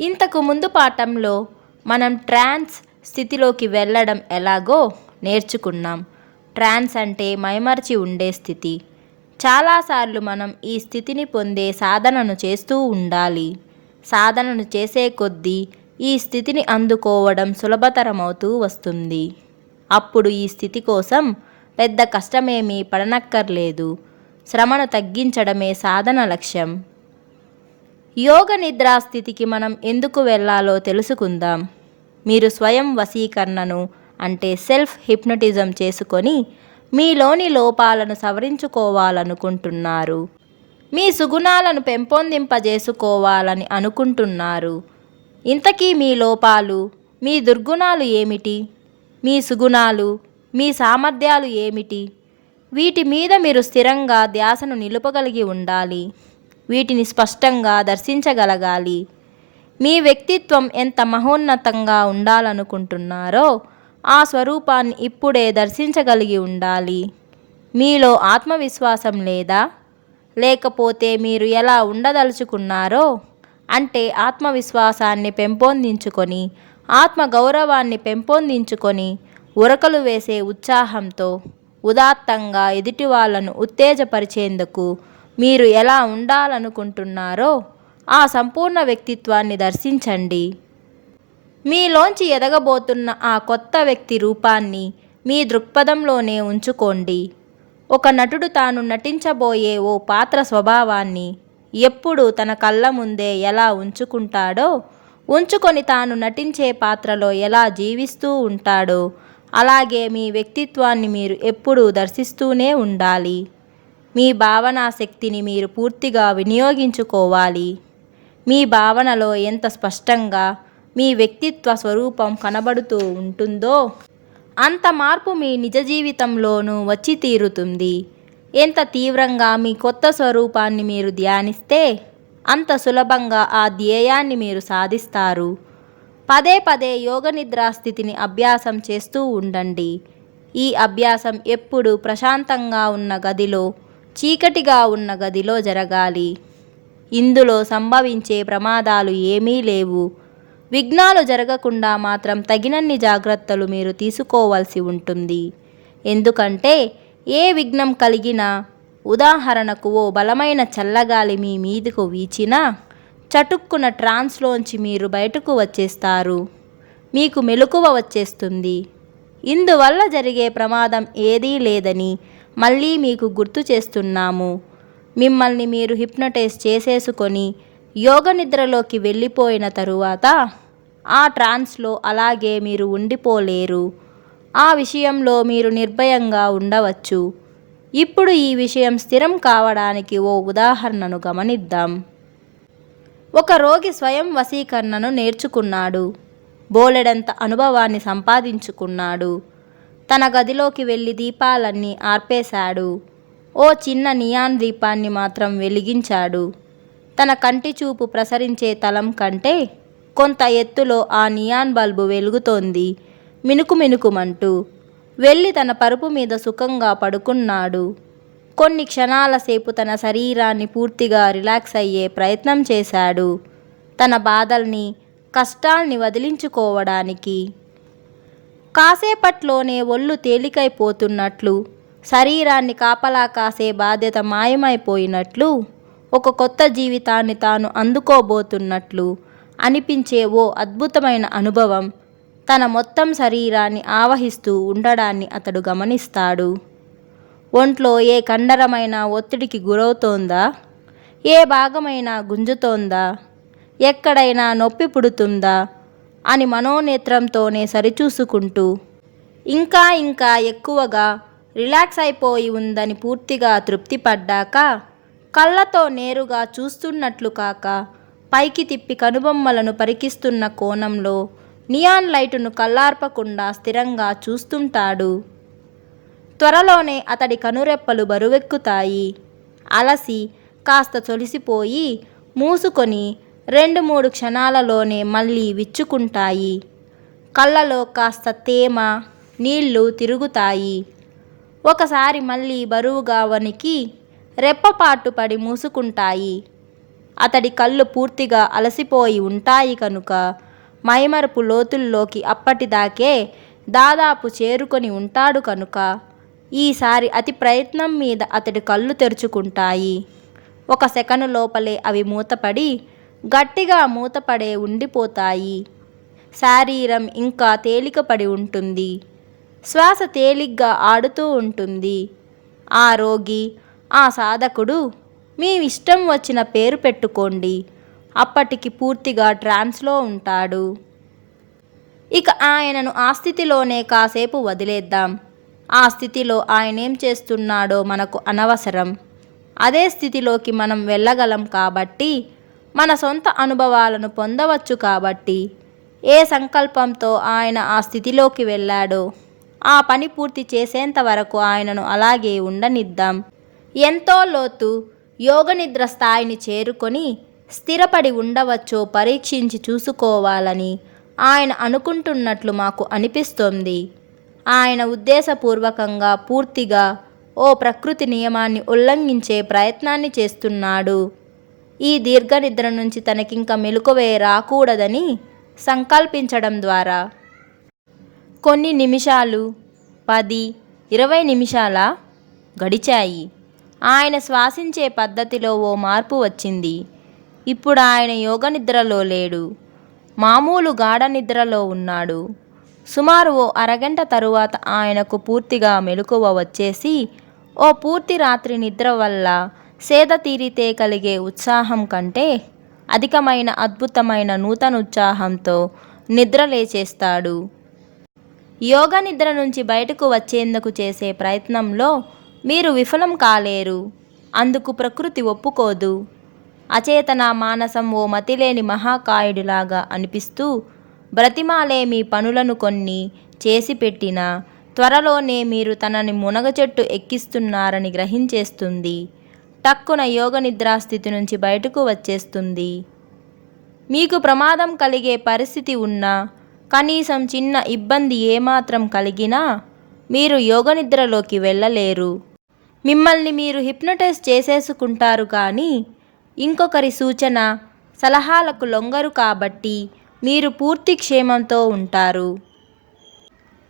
ఇంతకు ముందు పాఠంలో మనం ట్రాన్స్ స్థితిలోకి వెళ్ళడం ఎలాగో నేర్చుకున్నాం. ట్రాన్స్ అంటే మైమర్చి ఉండే స్థితి. చాలాసార్లు మనం ఈ స్థితిని పొందే సాధనను చేస్తూ ఉండాలి. సాధనను చేసే కొద్దీ ఈ స్థితిని అందుకోవడం సులభతరమవుతూ వస్తుంది. అప్పుడు ఈ స్థితి కోసం పెద్ద కష్టమేమీ పడనక్కర్లేదు. శ్రమను తగ్గించడమే సాధన లక్ష్యం. యోగ నిద్రా స్థితికి మనం ఎందుకు వెళ్ళాలో తెలుసుకుందాం. మీరు స్వయం వశీకరణను అంటే సెల్ఫ్ హిప్నటిజం చేసుకొని మీలోని లోపాలను సవరించుకోవాలనుకుంటున్నారు. మీ సుగుణాలను పెంపొందింపజేసుకోవాలని అనుకుంటున్నారు. ఇంతకీ మీ లోపాలు మీ దుర్గుణాలు ఏమిటి? మీ సుగుణాలు మీ సామర్థ్యాలు ఏమిటి? వీటి మీద మీరు స్థిరంగా ధ్యాసను నిలుపగలిగి ఉండాలి. వీటిని స్పష్టంగా దర్శించగలగాలి. మీ వ్యక్తిత్వం ఎంత మహోన్నతంగా ఉండాలనుకుంటున్నారో ఆ స్వరూపాన్ని ఇప్పుడే దర్శించగలిగి ఉండాలి. మీలో ఆత్మవిశ్వాసం లేదా? లేకపోతే మీరు ఎలా ఉండదలుచుకున్నారో? అంటే ఆత్మవిశ్వాసాన్ని పెంపొందించుకొని ఆత్మ గౌరవాన్ని పెంపొందించుకొని ఉరకలు వేసే ఉత్సాహంతో ఉదాత్తంగా ఎదుటి వాళ్ళను ఉత్తేజపరిచేందుకు మీరు ఎలా ఉండాలనుకుంటున్నారో ఆ సంపూర్ణ వ్యక్తిత్వాన్ని దర్శించండి. మీలోంచి ఎదగబోతున్న ఆ కొత్త వ్యక్తి రూపాన్ని మీ దృక్పథంలోనే ఉంచుకోండి. ఒక నటుడు తాను నటించబోయే ఓ పాత్ర స్వభావాన్ని ఎప్పుడు తన కళ్ళ ముందే ఎలా ఉంచుకుంటాడో ఉంచుకొని తాను నటించే పాత్రలో ఎలా జీవిస్తూ ఉంటాడో అలాగే మీ వ్యక్తిత్వాన్ని మీరు ఎప్పుడూ దర్శిస్తూనే ఉండాలి. మీ భావనా శక్తిని మీరు పూర్తిగా వినియోగించుకోవాలి. మీ భావనలో ఎంత స్పష్టంగా మీ వ్యక్తిత్వ స్వరూపం కనబడుతూ ఉంటుందో అంత మార్పు మీ నిజ జీవితంలోనూ వచ్చి తీరుతుంది. ఎంత తీవ్రంగా మీ కొత్త స్వరూపాన్ని మీరు ధ్యానిస్తే అంత సులభంగా ఆ ధ్యేయాన్ని మీరు సాధిస్తారు. పదే పదే యోగ నిద్రా స్థితిని అభ్యాసం చేస్తూ ఉండండి. ఈ అభ్యాసం ఎప్పుడు ప్రశాంతంగా ఉన్న గదిలో చీకటిగా ఉన్న గదిలో జరగాలి. ఇందులో సంభవించే ప్రమాదాలు ఏమీ లేవు. విఘ్నాలు జరగకుండా మాత్రం తగినన్ని జాగ్రత్తలు మీరు తీసుకోవాల్సి ఉంటుంది. ఎందుకంటే ఏ విఘ్నం కలిగినా ఉదాహరణకు ఓ బలమైన చల్లగాలి మీ మీదకు వీచినా చటుక్కున ట్రాన్స్లోంచి మీరు బయటకు వచ్చేస్తారు. మీకు మెలకువ వచ్చేస్తుంది. ఇందువల్ల జరిగే ప్రమాదం ఏదీ లేదని మళ్ళీ మీకు గుర్తు చేస్తున్నాము. మిమ్మల్ని మీరు హిప్నటైజ్ చేసేసుకొని యోగ నిద్రలోకి వెళ్ళిపోయిన తరువాత ఆ ట్రాన్స్లో అలాగే మీరు ఉండిపోలేరు. ఆ విషయంలో మీరు నిర్భయంగా ఉండవచ్చు. ఇప్పుడు ఈ విషయం స్థిరం కావడానికి ఓ ఉదాహరణను గమనిద్దాం. ఒక రోగి స్వయం వశీకరణను నేర్చుకున్నాడు. బోలెడంత అనుభవాన్ని సంపాదించుకున్నాడు. తన గదిలోకి వెళ్ళి దీపాలన్నీ ఆర్పేశాడు. ఓ చిన్న నియాన్ దీపాన్ని మాత్రం వెలిగించాడు. తన కంటి చూపు ప్రసరించే తలం కంటే కొంత ఎత్తులో ఆ నియాన్ బల్బు వెలుగుతోంది. మినుకు మినుకుమంటూ వెళ్ళి తన పరుపు మీద సుఖంగా పడుకున్నాడు. కొన్ని క్షణాల సేపు తన శరీరాన్ని పూర్తిగా రిలాక్స్ అయ్యే ప్రయత్నం చేశాడు. తన బాధల్ని కష్టాల్ని వదిలించుకోవడానికి కాసేపట్లోనే ఒళ్ళు తేలికైపోతున్నట్లు శరీరాన్ని కాపలా కాసే బాధ్యత మాయమైపోయినట్లు ఒక కొత్త జీవితాన్ని తాను అందుకోబోతున్నట్లు అనిపించే ఓ అద్భుతమైన అనుభవం తన మొత్తం శరీరాన్ని ఆవహిస్తూ ఉండడాన్ని అతడు గమనిస్తాడు. ఒంట్లో ఏ కండరమైన ఒత్తిడికి గురవుతోందా? ఏ భాగమైనా గుంజుతోందా? ఎక్కడైనా నొప్పి పుడుతుందా? అని మనోనేత్రంతోనే సరిచూసుకుంటూ ఇంకా ఇంకా ఎక్కువగా రిలాక్స్ అయిపోయి ఉందని పూర్తిగా తృప్తిపడ్డాక కళ్ళతో నేరుగా చూస్తున్నట్లు కాక పైకి తిప్పి కనుబొమ్మలను పరికిస్తున్న కోణంలో నియాన్ లైటును కల్లార్పకుండా స్థిరంగా చూస్తుంటాడు. త్వరలోనే అతడి కనురెప్పలు బరువెక్కుతాయి. అలసి కాస్త చొలిసిపోయి మూసుకొని రెండు మూడు క్షణాలలోనే మళ్ళీ విచ్చుకుంటాయి. కళ్ళలో కాస్త తేమ నీళ్ళు తిరుగుతాయి. ఒకసారి మళ్ళీ బరువుగా వణికి రెప్పపాటు పడి మూసుకుంటాయి. అతడి కళ్ళు పూర్తిగా అలసిపోయి ఉంటాయి కనుక మైమరపు లోతుల్లోకి అప్పటిదాకే దాదాపు చేరుకొని ఉంటాడు కనుక ఈసారి అతి ప్రయత్నం మీద అతడి కళ్ళు తెరుచుకుంటాయి. ఒక సెకను లోపలే అవి మూతపడి గట్టిగా మూతపడే ఉండిపోతాయి. శారీరం ఇంకా తేలికపడి ఉంటుంది. శ్వాస తేలిగ్గా ఆడుతూ ఉంటుంది. ఆ రోగి ఆ సాధకుడు మీ ఇష్టం వచ్చిన పేరు పెట్టుకోండి. అప్పటికి పూర్తిగా ట్రాన్స్లో ఉంటాడు. ఇక ఆయనను ఆ స్థితిలోనే కాసేపు వదిలేద్దాం. ఆ స్థితిలో ఆయన ఏం చేస్తున్నాడో మనకు అనవసరం. అదే స్థితిలోకి మనం వెళ్ళగలం కాబట్టి మన సొంత అనుభవాలను పొందవచ్చు కాబట్టి ఏ సంకల్పంతో ఆయన ఆ స్థితిలోకి వెళ్ళాడో ఆ పని పూర్తి చేసేంత వరకు ఆయనను అలాగే ఉండనిద్దాం. ఎంతో లోతు యోగనిద్ర స్థాయిని చేరుకొని స్థిరపడి ఉండవచ్చో పరీక్షించి చూసుకోవాలని ఆయన అనుకుంటున్నట్లు మాకు అనిపిస్తోంది. ఆయన ఉద్దేశపూర్వకంగా పూర్తిగా ఓ ప్రకృతి నియమాన్ని ఉల్లంఘించే ప్రయత్నాన్ని చేస్తున్నాడు. ఈ దీర్ఘ నిద్ర నుంచి తనకింక మెలకువే రాకూడదని సంకల్పించడం ద్వారా. కొన్ని నిమిషాలు పది ఇరవై నిమిషాల గడిచాయి. ఆయన శ్వాసించే పద్ధతిలో ఓ మార్పు వచ్చింది. ఇప్పుడు ఆయన యోగ నిద్రలో లేడు. మామూలు గాఢ నిద్రలో ఉన్నాడు. సుమారు ఓ అరగంట తరువాత ఆయనకు పూర్తిగా మెలకువ వచ్చేసి ఓ పూర్తి రాత్రి నిద్ర వల్ల సేద తీరితే కలిగే ఉత్సాహం కంటే అధికమైన అద్భుతమైన నూతన ఉత్సాహంతో నిద్ర లేచేస్తాడు. యోగ నిద్ర నుంచి బయటకు వచ్చేందుకు చేసే ప్రయత్నంలో మీరు విఫలం కాలేరు. అందుకు ప్రకృతి ఒప్పుకోదు. అచేతన మానసం ఓ మతిలేని మహాకాయుడిలాగా అనిపిస్తూ బ్రతిమాలే మీ పనులను కొన్ని చేసి పెట్టినా త్వరలోనే మీరు తనని మునగ చెట్టు ఎక్కిస్తున్నారని గ్రహించేస్తుంది. టక్కున యోగ నిద్రాస్థితి నుంచి బయటకు వచ్చేస్తుంది. మీకు ప్రమాదం కలిగే పరిస్థితి ఉన్నా కనీసం చిన్న ఇబ్బంది ఏమాత్రం కలిగినా మీరు యోగ నిద్రలోకి వెళ్ళలేరు. మిమ్మల్ని మీరు హిప్నటైజ్ చేసేసుకుంటారు కానీ ఇంకొకరి సూచన సలహాలకు లొంగరు కాబట్టి మీరు పూర్తి క్షేమంతో ఉంటారు.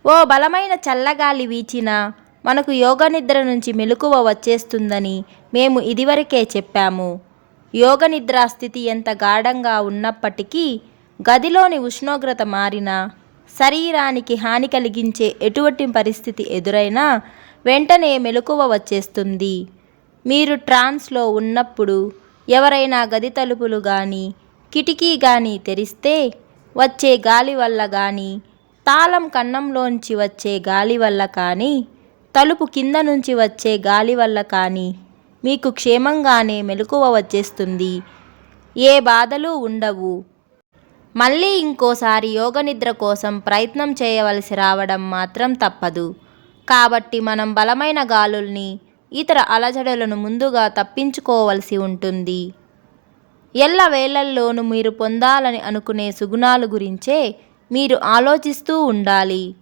ఓ బలమైన చల్లగాలి వీచినా మనకు యోగ నిద్ర నుంచి మెలకువ వచ్చేస్తుందని మేము ఇదివరకే చెప్పాము. యోగ నిద్రాస్థితి ఎంత గాఢంగా ఉన్నప్పటికీ గదిలోని ఉష్ణోగ్రత మారినా శరీరానికి హాని కలిగించే ఎటువంటి పరిస్థితి ఎదురైనా వెంటనే మెలకువ వచ్చేస్తుంది. మీరు ట్రాన్స్లో ఉన్నప్పుడు ఎవరైనా గది తలుపులు కానీ కిటికీ కానీ తెరిస్తే వచ్చే గాలి వల్ల కానీ తాళం కన్నంలోంచి వచ్చే గాలి వల్ల కానీ తలుపు కింద నుంచి వచ్చే గాలి వల్ల కానీ మీకు క్షేమంగానే మెలకువ వచ్చేస్తుంది. ఏ బాధలు ఉండవు. మళ్ళీ ఇంకోసారి యోగ నిద్ర కోసం ప్రయత్నం చేయవలసి రావడం మాత్రం తప్పదు. కాబట్టి మనం బలమైన గాలుల్ని ఇతర అలజడులను ముందుగా తప్పించుకోవలసి ఉంటుంది. ఎల్ల వేళల్లోనూ మీరు పొందాలని అనుకునే సుగుణాలు గురించే మీరు ఆలోచిస్తూ ఉండాలి.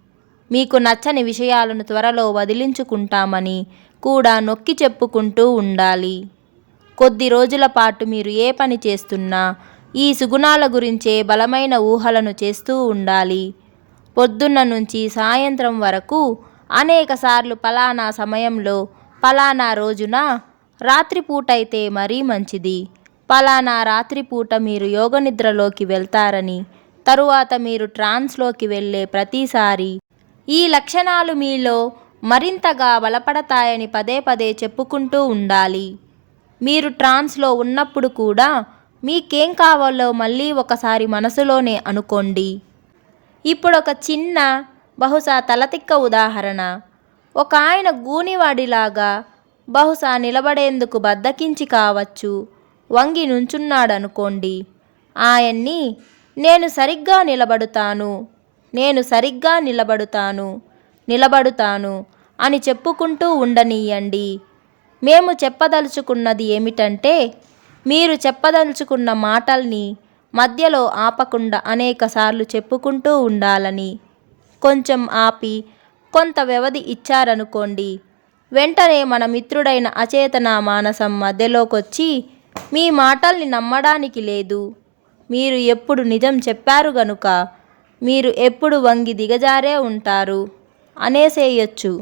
మీకు నచ్చని విషయాలను త్వరలో వదిలించుకుంటామని కూడా నొక్కి చెప్పుకుంటూ ఉండాలి. కొద్ది రోజుల పాటు మీరు ఏ పని చేస్తున్నా ఈ సుగుణాల గురించే బలమైన ఊహలను చేస్తూ ఉండాలి. పొద్దున్న నుంచి సాయంత్రం వరకు అనేకసార్లు పలానా సమయంలో పలానా రోజున రాత్రిపూట అయితే మరీ మంచిది. పలానా రాత్రిపూట మీరు యోగనిద్రలోకి వెళ్తారని తరువాత మీరు ట్రాన్స్లోకి వెళ్ళే ప్రతిసారి ఈ లక్షణాలు మీలో మరింతగా బలపడతాయని పదే పదే చెప్పుకుంటూ ఉండాలి. మీరు ట్రాన్స్లో ఉన్నప్పుడు కూడా మీకేం కావాలో మళ్ళీ ఒకసారి మనసులోనే అనుకోండి. ఇప్పుడు ఒక చిన్న బహుశా తలతిక్క ఉదాహరణ. ఒక ఆయన గూనివాడిలాగా బహుశా నిలబడేందుకు బద్దకించి కావచ్చు వంగి నుంచున్నాడనుకోండి. ఆయన్ని నేను సరిగ్గా నిలబడుతాను నేను సరిగ్గా నిలబడుతాను నిలబడుతాను అని చెప్పుకుంటూ ఉండనీయండి. మేము చెప్పదలుచుకున్నది ఏమిటంటే మీరు చెప్పదలుచుకున్న మాటల్ని మధ్యలో ఆపకుండా అనేకసార్లు చెప్పుకుంటూ ఉండాలని. కొంచెం ఆపి కొంత వ్యవధి ఇచ్చారనుకోండి వెంటనే మన మిత్రుడైన అచేతన మానసం మధ్యలోకొచ్చి మీ మాటల్ని నమ్మడానికి లేదు. మీరు ఎప్పుడు నిజం చెప్పారు గనుక మీరు ఎప్పుడు వంగి దిగజారే ఉంటారు. అనేసేయచ్చు.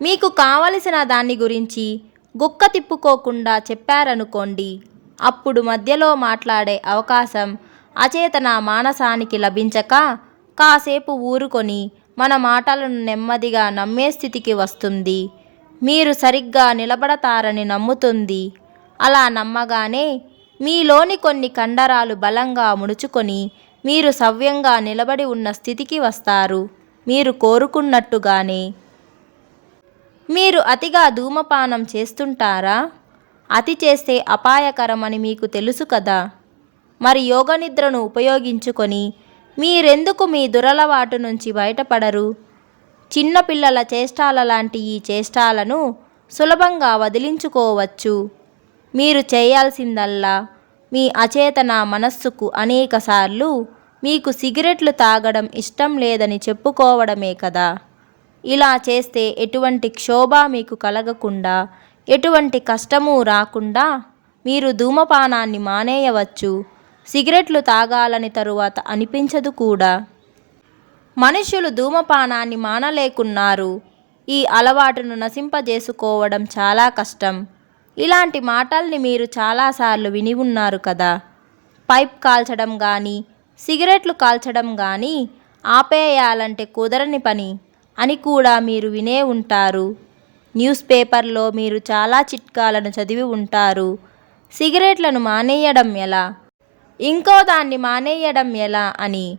మీకు కావలసిన దాని గురించి గుక్క తిప్పుకోకుండా చెప్పారనుకోండి అప్పుడు మధ్యలో మాట్లాడే అవకాశం అచేతన మానసానికి లభించక కాసేపు ఊరుకొని మన మాటలను నెమ్మదిగా నమ్మే స్థితికి వస్తుంది. మీరు సరిగ్గా నిలబడతారని నమ్ముతుంది. అలా నమ్మగానే మీలోని కొన్ని కండరాలు బలంగా ముడుచుకొని మీరు సవ్యంగా నిలబడి ఉన్న స్థితికి వస్తారు. మీరు కోరుకున్నట్టుగానే. మీరు అతిగా ధూమపానం చేస్తుంటారా? అతి చేస్తే అపాయకరమని మీకు తెలుసు కదా. మరి యోగ నిద్రను ఉపయోగించుకొని మీరెందుకు మీ దురలవాటు నుంచి బయటపడరు? చిన్నపిల్లల చేష్టాల లాంటి ఈ చేష్టాలను సులభంగా వదిలించుకోవచ్చు. మీరు చేయాల్సిందల్లా మీ అచేతన మనస్సుకు అనేకసార్లు మీకు సిగరెట్లు తాగడం ఇష్టం లేదని చెప్పుకోవడమే కదా. ఇలా చేస్తే ఎటువంటి క్షోభ మీకు కలగకుండా ఎటువంటి కష్టము రాకుండా మీరు ధూమపానాన్ని మానేయవచ్చు. సిగరెట్లు తాగాలని తరువాత అనిపించదు కూడా. మనుషులు ధూమపానాన్ని మానలేకున్నారు. ఈ అలవాటును నశింపజేసుకోవడం చాలా కష్టం. ఇలాంటి మాటల్ని మీరు చాలాసార్లు విని ఉన్నారు కదా. పైప్ కాల్చడం కానీ సిగరెట్లు కాల్చడం కానీ ఆపేయాలంటే కుదరని పని అని కూడా మీరు వినే ఉంటారు. న్యూస్ పేపర్లో మీరు చాలా చిట్కాలను చదివి ఉంటారు. సిగరెట్లను మానేయడం ఎలా? ఇంకో దాన్ని మానేయడం ఎలా అని.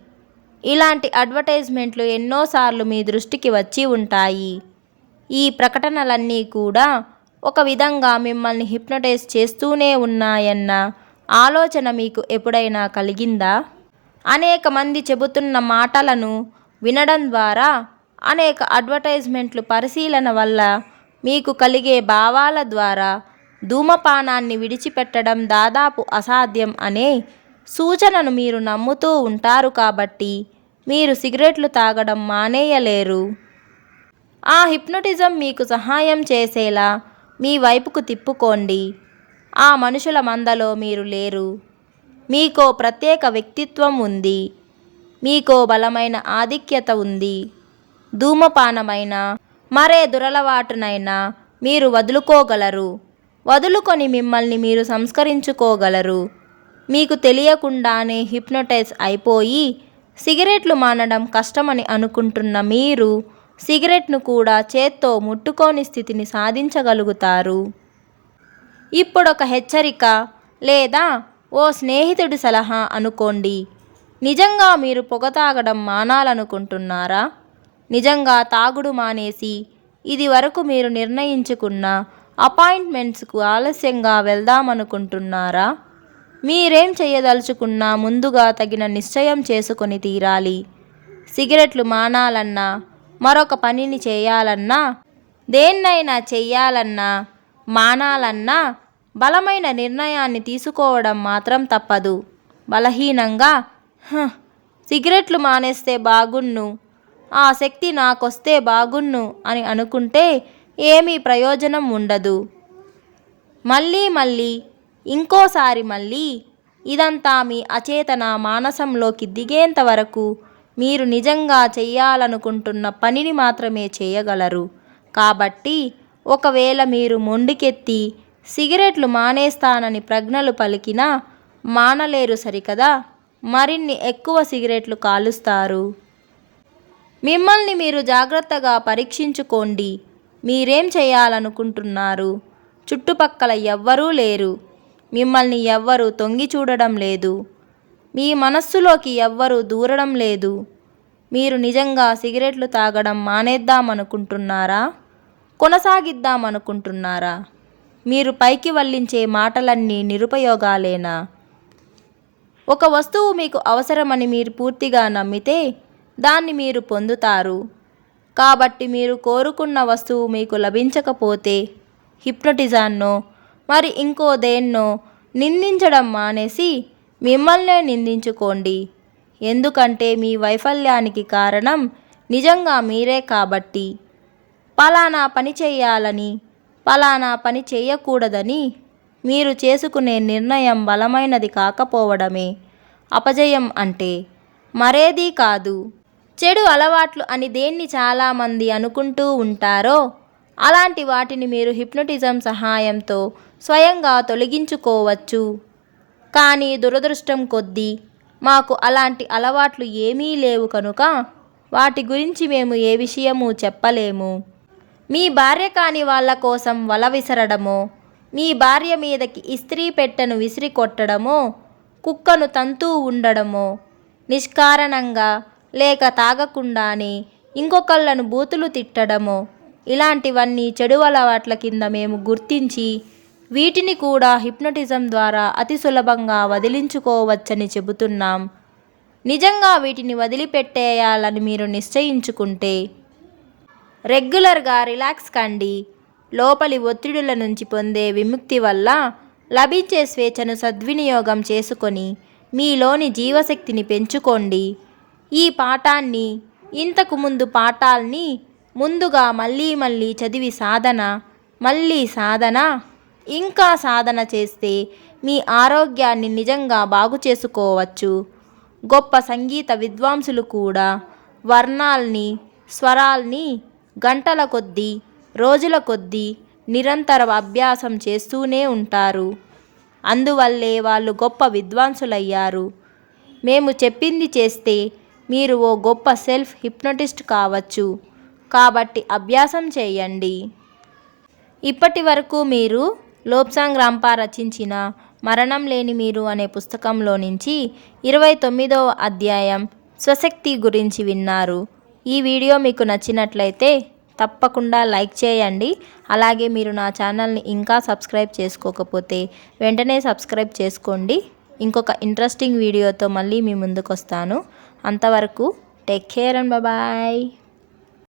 ఇలాంటి అడ్వర్టైజ్మెంట్లు ఎన్నోసార్లు మీ దృష్టికి వచ్చి ఉంటాయి. ఈ ప్రకటనలన్నీ కూడా ఒక విధంగా మిమ్మల్ని హిప్నటైజ్ చేస్తూనే ఉన్నాయన్న ఆలోచన మీకు ఎప్పుడైనా కలిగిందా? అనేక మంది చెబుతున్న మాటలను వినడం ద్వారా అనేక అడ్వర్టైజ్మెంట్లు పరిశీలన వల్ల మీకు కలిగే భావాల ద్వారా ధూమపానాన్ని విడిచిపెట్టడం దాదాపు అసాధ్యం అనే సూచనను మీరు నమ్ముతూ ఉంటారు కాబట్టి మీరు సిగరెట్లు తాగడం మానేయలేరు. ఆ హిప్నోటిజం మీకు సహాయం చేసేలా మీ వైపుకు తిప్పుకోండి. ఆ మనుషుల మందలో మీరు లేరు. మీకో ప్రత్యేక వ్యక్తిత్వం ఉంది. మీకో బలమైన ఆధిక్యత ఉంది. ధూమపానమైన మరే దురలవాటునైనా మీరు వదులుకోగలరు. వదులుకొని మిమ్మల్ని మీరు సంస్కరించుకోగలరు. మీకు తెలియకుండానే హిప్నోటైజ్ అయిపోయి సిగరెట్లు మానడం కష్టమని అనుకుంటున్న మీరు సిగరెట్ను కూడా చేత్తో ముట్టుకోని స్థితిని సాధించగలుగుతారు. ఇప్పుడొక హెచ్చరిక లేదా ఓ స్నేహితుడి సలహా అనుకోండి. నిజంగా మీరు పొగ తాగడం మానాలనుకుంటున్నారా? నిజంగా తాగుడు మానేసి ఇది వరకు మీరు నిర్ణయించుకున్న అపాయింట్మెంట్స్కు ఆలస్యంగా వెళ్దామనుకుంటున్నారా? మీరేం చేయదలుచుకున్నా ముందుగా తగిన నిశ్చయం చేసుకొని తీరాలి. సిగరెట్లు మానాలన్నా మరొక పనిని చేయాలన్నా దేన్నైనా చెయ్యాలన్నా మానాలన్నా బలమైన నిర్ణయాన్ని తీసుకోవడం మాత్రం తప్పదు. బలహీనంగా "హ, సిగరెట్లు మానేస్తే బాగున్ను ఆ శక్తి నాకొస్తే బాగున్ను అని అనుకుంటే ఏమీ ప్రయోజనం ఉండదు. మళ్ళీ మళ్ళీ ఇంకోసారి మళ్ళీ ఇదంతా మీ అచేతన మానసంలోకి దిగేంత వరకు మీరు నిజంగా చేయాలనుకుంటున్న పనిని మాత్రమే చేయగలరు. కాబట్టి ఒకవేళ మీరు మొండికెత్తి సిగరెట్లు మానేస్తానని ప్రజ్ఞలు పలికినా మానలేరు సరికదా? మరిన్ని ఎక్కువ సిగరెట్లు కాలుస్తారు. మిమ్మల్ని మీరు జాగ్రత్తగా పరీక్షించుకోండి. మీరేం చేయాలనుకుంటున్నారు? చుట్టుపక్కల ఎవ్వరూ లేరు. మిమ్మల్ని ఎవ్వరూ తొంగి చూడడం లేదు. మీ మనస్సులోకి ఎవ్వరూ దూరడం లేదు. మీరు నిజంగా సిగరెట్లు తాగడం మానేద్దామనుకుంటున్నారా? కొనసాగిద్దామనుకుంటున్నారా? మీరు పైకి వల్లించే మాటలన్నీ నిరుపయోగాలేనా? ఒక వస్తువు మీకు అవసరమని మీరు పూర్తిగా నమ్మితే దాన్ని మీరు పొందుతారు. కాబట్టి మీరు కోరుకున్న వస్తువు మీకు లభించకపోతే హిప్నటిజాన్నో మరి ఇంకో దేన్నో నిందించడం మానేసి మిమ్మల్నే నిందించుకోండి. ఎందుకంటే మీ వైఫల్యానికి కారణం నిజంగా మీరే కాబట్టి. పలానా పని చేయాలని పలానా పని చేయకూడదని మీరు చేసుకునే నిర్ణయం బలమైనది కాకపోవడమే అపజయం అంటే మరేదీ కాదు. చెడు అలవాట్లు అని దేన్ని చాలామంది అనుకుంటూ ఉంటారో అలాంటి వాటిని మీరు హిప్నోటిజం సహాయంతో స్వయంగా తొలగించుకోవచ్చు. కానీ దురదృష్టం కొద్దీ మాకు అలాంటి అలవాట్లు ఏమీ లేవు కనుక వాటి గురించి మేము ఏ విషయము చెప్పలేము. మీ భార్య కాని వాళ్ళ కోసం వల విసరడమో మీ భార్య మీదకి ఇస్త్రీ పెట్టెను విసిరి కొట్టడమో కుక్కను తంతూ ఉండడమో నిష్కారణంగా లేక తాగకుండానే ఇంకొకళ్ళను బూతులు తిట్టడమో ఇలాంటివన్నీ చెడు అలవాట్ల కింద మేము గుర్తించి వీటిని కూడా హిప్నోటిజం ద్వారా అతి సులభంగా వదిలించుకోవచ్చని చెబుతున్నాం. నిజంగా వీటిని వదిలిపెట్టేయాలని మీరు నిశ్చయించుకుంటే రెగ్యులర్గా రిలాక్స్ కండి. లోపలి ఒత్తిడుల నుంచి పొందే విముక్తి వల్ల లభించే స్వేచ్ఛను సద్వినియోగం చేసుకొని మీలోని జీవశక్తిని పెంచుకోండి. ఈ పాఠాన్ని ఇంతకు ముందు పాఠాల్ని ముందుగా మళ్ళీ మళ్ళీ చదివి సాధన మళ్ళీ సాధన ఇంకా సాధన చేస్తే మీ ఆరోగ్యాన్ని నిజంగా బాగు చేసుకోవచ్చు. గొప్ప సంగీత విద్వాంసులు కూడా వర్ణాల్ని స్వరాల్ని గంటల కొద్దీ రోజుల కొద్దీ నిరంతర అభ్యాసం చేస్తూనే ఉంటారు. అందువల్లే వాళ్ళు గొప్ప విద్వాంసులయ్యారు. మేము చెప్పింది చేస్తే మీరు ఓ గొప్ప సెల్ఫ్ హిప్నోటిస్ట్ కావచ్చు. కాబట్టి అభ్యాసం చేయండి. ఇప్పటి వరకు మీరు లోప్సాంగ్ రాంపా రచించిన మరణం లేని మీరు అనే పుస్తకంలో నుంచి ఇరవై తొమ్మిదవ అధ్యాయం స్వశక్తి గురించి విన్నారు. ఈ వీడియో మీకు నచ్చినట్లయితే తప్పకుండా లైక్ చేయండి. అలాగే మీరు నా ఛానల్ని ఇంకా సబ్స్క్రైబ్ చేసుకోకపోతే వెంటనే సబ్స్క్రైబ్ చేసుకోండి. ఇంకొక ఇంట్రెస్టింగ్ వీడియోతో మళ్ళీ మీ ముందుకు వస్తాను అంతవరకు టేక్ కేర్ అండ్ బాయ్